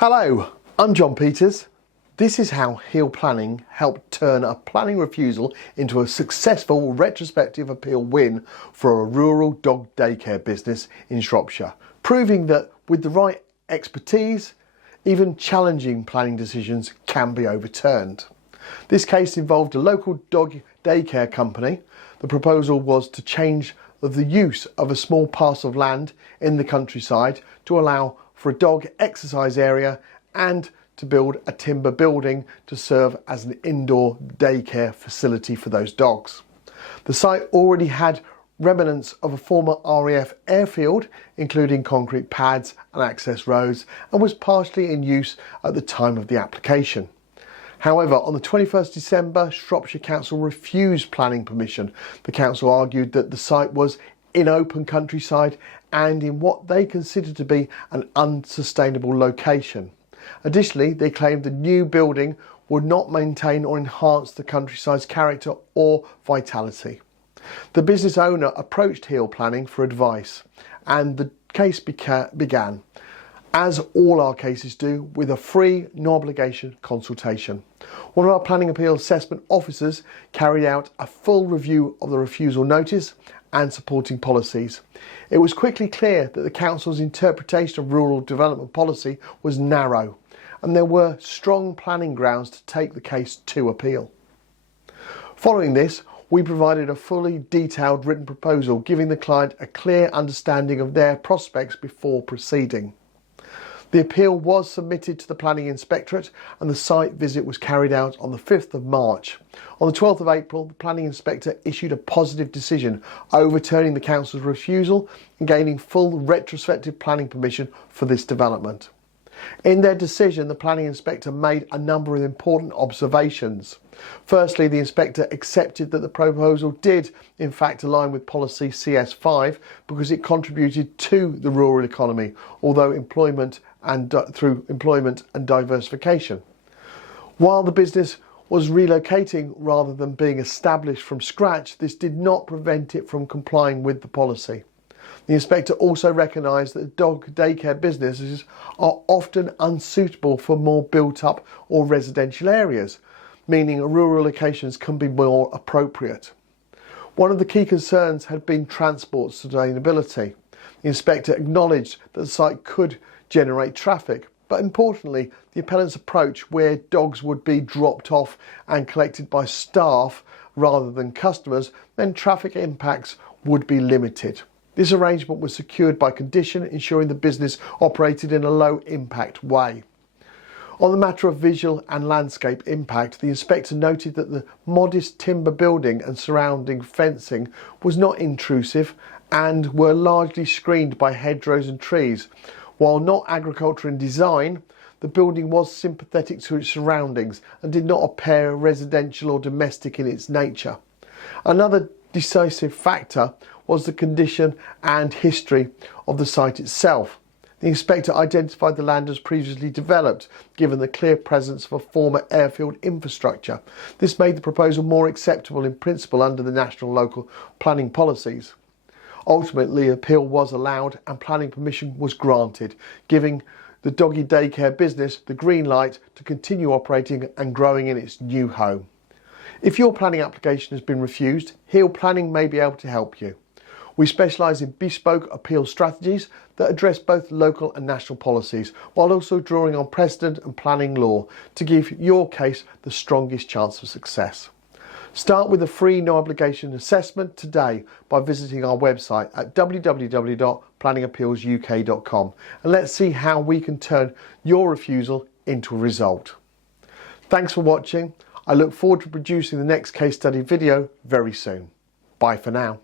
Hello, I'm John Peters. This is how Heel Planning helped turn a planning refusal into a successful retrospective appeal win for a rural dog daycare business in Shropshire, proving that with the right expertise, even challenging planning decisions can be overturned. This case involved a local dog daycare company. The proposal was to change the use of a small parcel of land in the countryside to allow for a dog exercise area and to build a timber building to serve as an indoor daycare facility for those dogs. The site already had remnants of a former RAF airfield, including concrete pads and access roads, and was partially in use at the time of the application. However, on the 21st December, Shropshire Council refused planning permission. The council argued that the site was in open countryside and in what they considered to be an unsustainable location. Additionally, they claimed the new building would not maintain or enhance the countryside's character or vitality. The business owner approached Heel Planning for advice, and the case began, as all our cases do, with a free, no obligation consultation. One of our planning appeal assessment officers carried out a full review of the refusal notice and supporting policies. It was quickly clear that the council's interpretation of rural development policy was narrow, and there were strong planning grounds to take the case to appeal. Following this, we provided a fully detailed written proposal, giving the client a clear understanding of their prospects before proceeding. The appeal was submitted to the Planning Inspectorate and the site visit was carried out on the 5th of March. On the 12th of April, the Planning Inspector issued a positive decision overturning the council's refusal and gaining full retrospective planning permission for this development. In their decision, the Planning Inspector made a number of important observations. Firstly, the Inspector accepted that the proposal did in fact align with Policy CS5 because it contributed to the rural economy, although through employment and diversification. While the business was relocating rather than being established from scratch, this did not prevent it from complying with the policy. The Inspector also recognised that dog daycare businesses are often unsuitable for more built-up or residential areas, meaning rural locations can be more appropriate. One of the key concerns had been transport sustainability. The Inspector acknowledged that the site could generate traffic, but importantly, the appellant's approach, where dogs would be dropped off and collected by staff rather than customers, then traffic impacts would be limited. This arrangement was secured by condition, ensuring the business operated in a low impact way. On the matter of visual and landscape impact, the Inspector noted that the modest timber building and surrounding fencing was not intrusive and were largely screened by hedgerows and trees. While not agricultural in design, the building was sympathetic to its surroundings and did not appear residential or domestic in its nature. Another decisive factor was the condition and history of the site itself. The Inspector identified the land as previously developed, given the clear presence of a former airfield infrastructure. This made the proposal more acceptable in principle under the national local planning policies. Ultimately, appeal was allowed and planning permission was granted, giving the doggy daycare business the green light to continue operating and growing in its new home. If your planning application has been refused, Heel Planning may be able to help you. We specialise in bespoke appeal strategies that address both local and national policies, while also drawing on precedent and planning law to give your case the strongest chance of success. Start with a free no obligation assessment today by visiting our website at www.planningappealsuk.com and let's see how we can turn your refusal into a result. Thanks for watching. I look forward to producing the next case study video very soon. Bye for now.